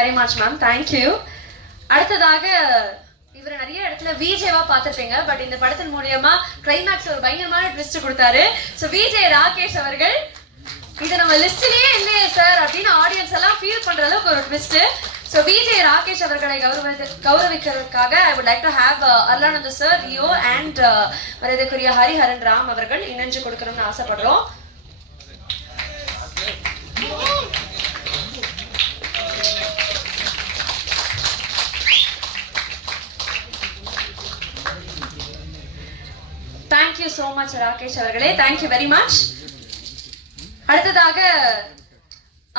Very much ma'am, thank you. அடுத்ததாக இவரை நிறைய இடத்துல விஜேவா பார்த்திருப்பீங்க. பட் இந்த படத்தின் மூலியமா கிளைமேக்ஸ் ஒரு பயங்கரமான ட்விஸ்ட் கொடுத்தாரு. ஸோ விஜய் ராகேஷ் அவர்கள் இது நம்ம லிஸ்ட்லயே இல்லையே சார் அப்படின்னு ஆடியன்ஸ் எல்லாம் ஃபீல் பண்ற அளவுக்கு ஒரு ட்விஸ்ட். ஸோ விஜய் ராகேஷ் அவர்களை கௌரவிக்கிறதுக்காக I would like to have Arulananda sir, Rio and மரியாதைக்குரிய ஹரிஹரன் ராம் அவர்கள் இணைஞ்சு கொடுக்கணும்னு ஆசைப்படுறோம். Thank you so much Rakesh அவர்களே, thank you very much. அடுத்ததாக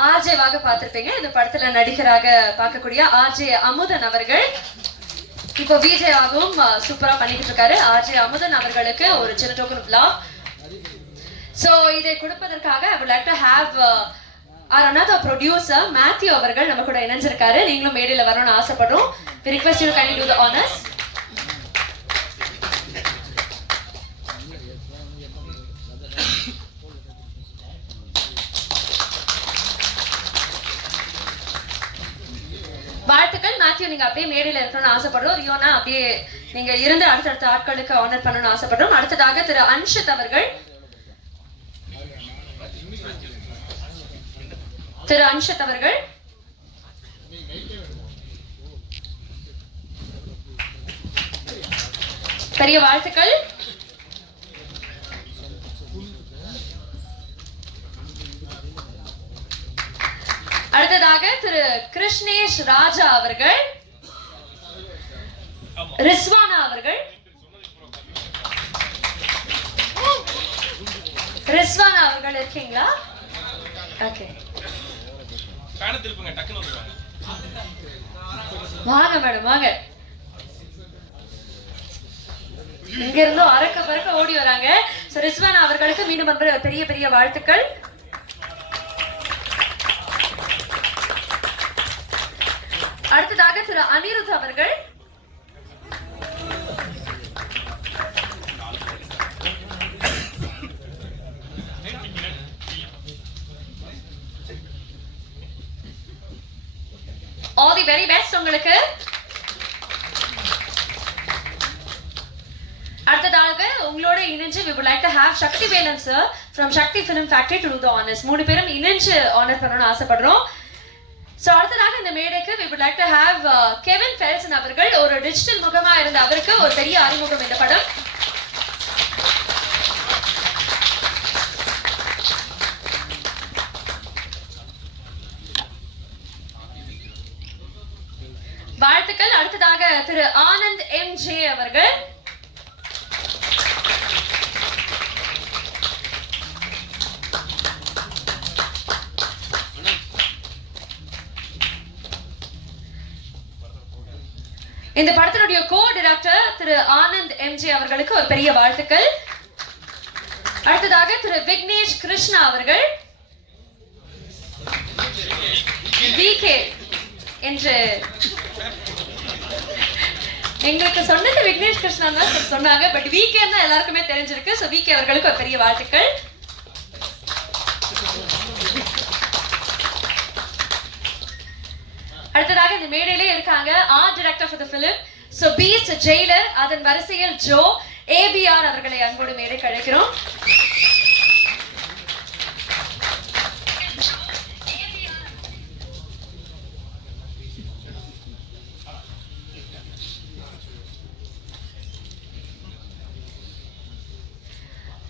ஆர்ஜேவாக பார்த்திருப்பீங்க. இந்த படத்துல நடிகராக பார்க்கக்கூடிய ஆர்ஜே அமுதன் அவர்கள் இப்போ விஜயாகவும் சூப்பரா பண்ணிட்டு இருக்காரு. ஆர்ஜே அமுதன் அவர்களுக்கு ஒரு சின்ன டோக்கன் ஆஃப் லவ். சோ இதை கொடுப்பதற்காக I would like to have our another producer Matthew அவர்கள் நம்ம கூட இணைஞ்சிருக்காரு. நீங்களும் மேடையில வரணும்னு ஆசைப்படுறோம். We request you to kindly do the honors. வாழ்த்துக்கள் மேத்யூ, நீங்க அப்படியே மேடையில இருக்கணும்னு ஆசைப்படுறோம். ரியோனா அப்படியே நீங்க இருந்து அடுத்தடுத்த ஆட்களுக்கு ஆனர் பண்ணணும்னு ஆசைப்படுறோம். அடுத்ததாக திரு அன்ஷித் அவர்கள், திரு அன்ஷித் அவர்கள் பெரிய வாழ்த்துக்கள். அடுத்ததாக திரு கிருஷ்ணேஷ் ராஜா அவர்கள், ரிஸ்வானா அவர்கள், ரிஸ்வானா அவர்கள் இருக்கீங்களா? ஓகே, வாங்க மேடம் வாங்க. இங்க இருந்தும் அறக்க பறக்க ஓடி வராங்க. சோ ரிஸ்வானா அவர்களுக்கு மீண்டும் பெரிய பெரிய வாழ்த்துக்கள். அடுத்ததாக திரு அனிருத் அவர்கள், all the very best உங்களுக்கு. அடுத்ததாக உங்களோட இணைஞ்சு we would like to have Sakthi Velan sir from Shakti Film Factory to do the honors. மூணு பேரும் இணைஞ்சு ஆனர் பண்ணணும்னு ஆசைப்படுறோம். சோ அடுத்ததாக இந்த மேடைக்கு we would like to have Kevin Felson அவர்கள். ஒரு டிஜிட்டல் முகமா இருந்த அவருக்கு ஒரு பெரிய அறிமுகம் இந்த படம். வாழ்த்துக்கள். அடுத்ததாக திரு ஆனந்த் எம்ஜே அவர்கள், இந்த படத்தினுடைய கோ டைரக்டர் திரு ஆனந்த் எம்ஜே அவர்களுக்கு ஒரு பெரிய வாழ்த்துக்கள். அடுத்ததாக திரு விக்னேஷ் கிருஷ்ணா அவர்கள், விகே என்று எங்களுக்கு சொன்னது விக்னேஷ் கிருஷ்ணா தான் சொன்னாங்க. பட் விகே தான் எல்லாருக்குமே தெரிஞ்சிருக்கு. சோ விகே அவர்களுக்கு ஒரு பெரிய வாழ்த்துக்கள். அடுத்ததாக இந்த மேடையிலே இருக்காங்க art director for the film so Beast Jailer, அதன் வரிசையில் ஜோ ஏபிஆர் அவர்களை அன்போடு மேடைக்கு அழைக்கிறோம்.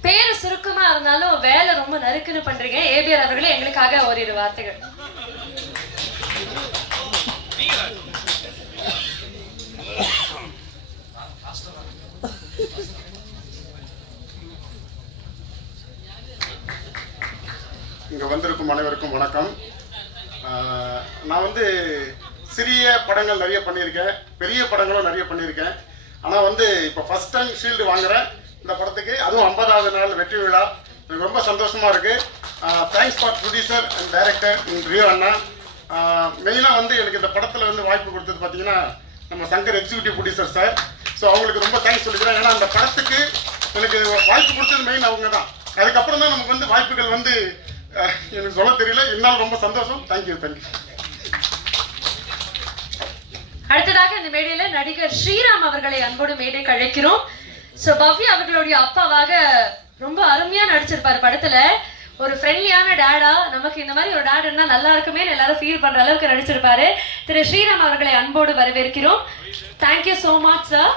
பேரு சுருக்கமா இருந்தாலும் வேலை ரொம்ப நறுக்குன்னு பண்றீங்க. ஏபிஆர் அவர்களே எங்களுக்காக ஓரிரு வார்த்தைகள். இங்கே வந்திருக்கும் அனைவருக்கும் வணக்கம். நான் சிறிய படங்கள் நிறைய பண்ணியிருக்கேன், பெரிய படங்களும் நிறைய பண்ணியிருக்கேன். ஆனால் இப்போ ஃபஸ்ட் டைம் ஷீல்டு வாங்குகிறேன் இந்த படத்துக்கு, அதுவும் 50வது நாள் வெற்றி விழா. எனக்கு ரொம்ப சந்தோஷமாக இருக்குது. Thanks for producer and director Rio அண்ணா. மெயினாக எனக்கு இந்த படத்தில் வாய்ப்பு கொடுத்தது பார்த்தீங்கன்னா நம்ம Shankar executive producer sir. So அவங்களுக்கு ரொம்ப தேங்க்ஸ் சொல்லிக்கிறேன். ஏன்னா அந்த படத்துக்கு எனக்கு வாய்ப்பு கொடுத்தது மெயின் அவங்க தான். அதுக்கப்புறம் தான் நமக்கு வாய்ப்புகள் எனக்கு சொல்ல தெரியல. இருந்தாலும் ரொம்ப சந்தோஷம். தேங்க்யூ. மேடையில நடிகர் ஸ்ரீராம் அவர்களை அன்போடு மேடைக்கு அழைக்கிறோம். சோ பவ்யா அவர்களுடைய அப்பாவாக ரொம்ப அருமையா நடிச்சிருப்பாரு படத்துல. ஒரு ஃப்ரெண்ட்லியான டேடா, நமக்கு இந்த மாதிரி ஒரு டேட் இருந்தா நல்லா இருக்குமே எல்லாரும் ஃபீல் பண்ற அளவுக்கு நடிச்சிருப்பாரு. திரு ஸ்ரீராம் அவர்களை அன்போடு வரவேற்கிறோம். Thank you so much sir.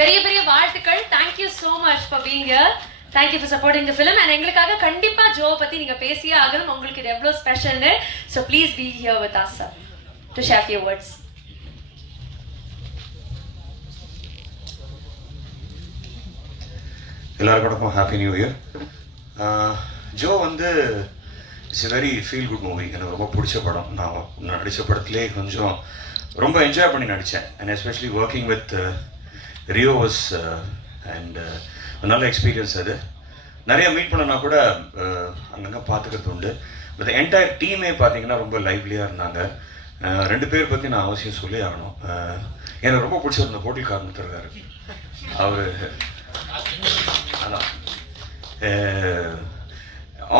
பெரிய பெரிய வாழ்த்துக்கள். Thank you so much for being here. Thank you for supporting the film. And எங்களுக்காக கண்டிப்பா ஜோவை பத்தி நீங்க பேசியே ஆகணும். உங்களுக்கு இது எவ்வளவு ஸ்பெஷல்னு. So please be here with us sir to share your words. எல்லாருக்கும் ஹாப்பி நியூ இயர். ஜோ வந்து it's a very feel good movie. எனக்கு ரொம்ப பிடிச்ச படம். நான் நடித்த படத்துலேயே கொஞ்சம் ரொம்ப என்ஜாய் பண்ணி நடித்தேன். And especially working with Rio was and நல்ல எக்ஸ்பீரியன்ஸ். அது நிறைய மீட் பண்ணனா கூட அங்கங்கே பார்த்துக்கிறது உண்டு. பட் என்டையர் டீமே பார்த்தீங்கன்னா ரொம்ப லைவ்லியாக இருந்தாங்க. ரெண்டு பேர் பற்றி நான் அவசியம் சொல்லி ஆகணும். எனக்கு ரொம்ப பிடிச்சிருந்த ஹோட்டல் காரணம் இருக்காரு அவர். அதான்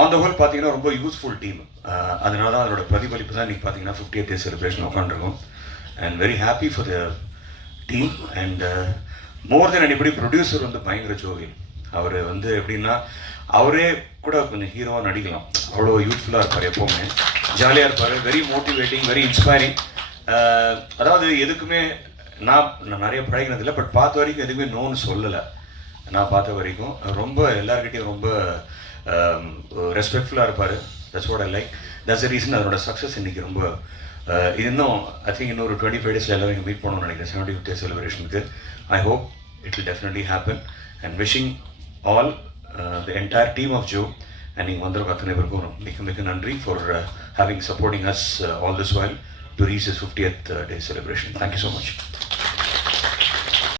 ஆன் த ஹோல் பார்த்தீங்கன்னா ரொம்ப யூஸ்ஃபுல் டீம். அதனால தான் அதோட பிரதிபலிப்பு தான் இன்றைக்கி பார்த்தீங்கன்னா 50th day செலிப்ரேஷன் உட்காந்துருக்கோம். And very happy for the team. And more then எப்படி ப்ரொடியூசர் வந்து பயங்கர ஜோவியல். அவர் வந்து எப்படின்னா அவரே கூட கொஞ்சம் ஹீரோவாக நடிக்கலாம். அவ்வளோ யூத்ஃபுல்லாக இருப்பார், எப்போவுமே ஜாலியாக இருப்பார், வெரி மோட்டிவேட்டிங், வெரி இன்ஸ்பைரிங். அதாவது எதுக்குமே நான் நிறைய பழகினதில்லை, பட் பார்த்த வரைக்கும் எதுவுமே நோன்னு சொல்லலை. நான் பார்த்த வரைக்கும் ரொம்ப எல்லாருக்கிட்டையும் ரொம்ப ரெஸ்பெக்ட்ஃபுல்லாக இருப்பார். That's what I like. That's the reason அதோட சக்ஸஸ் இன்றைக்கி ரொம்ப இன்னும் ஐ திங்க் இன்னொரு 25 days எல்லாரும் இங்கே மீட் பண்ணணும்னு நினைக்கிறேன் 75th day செலிப்ரேஷனுக்கு. I hope it will definitely happen, and wishing all the entire team of Joe and நீங்க வந்திருக்க அத்தனை பேருக்கும் மிக மிக நன்றி for supporting us all this while to reach this 50th day celebration. Thank you so much.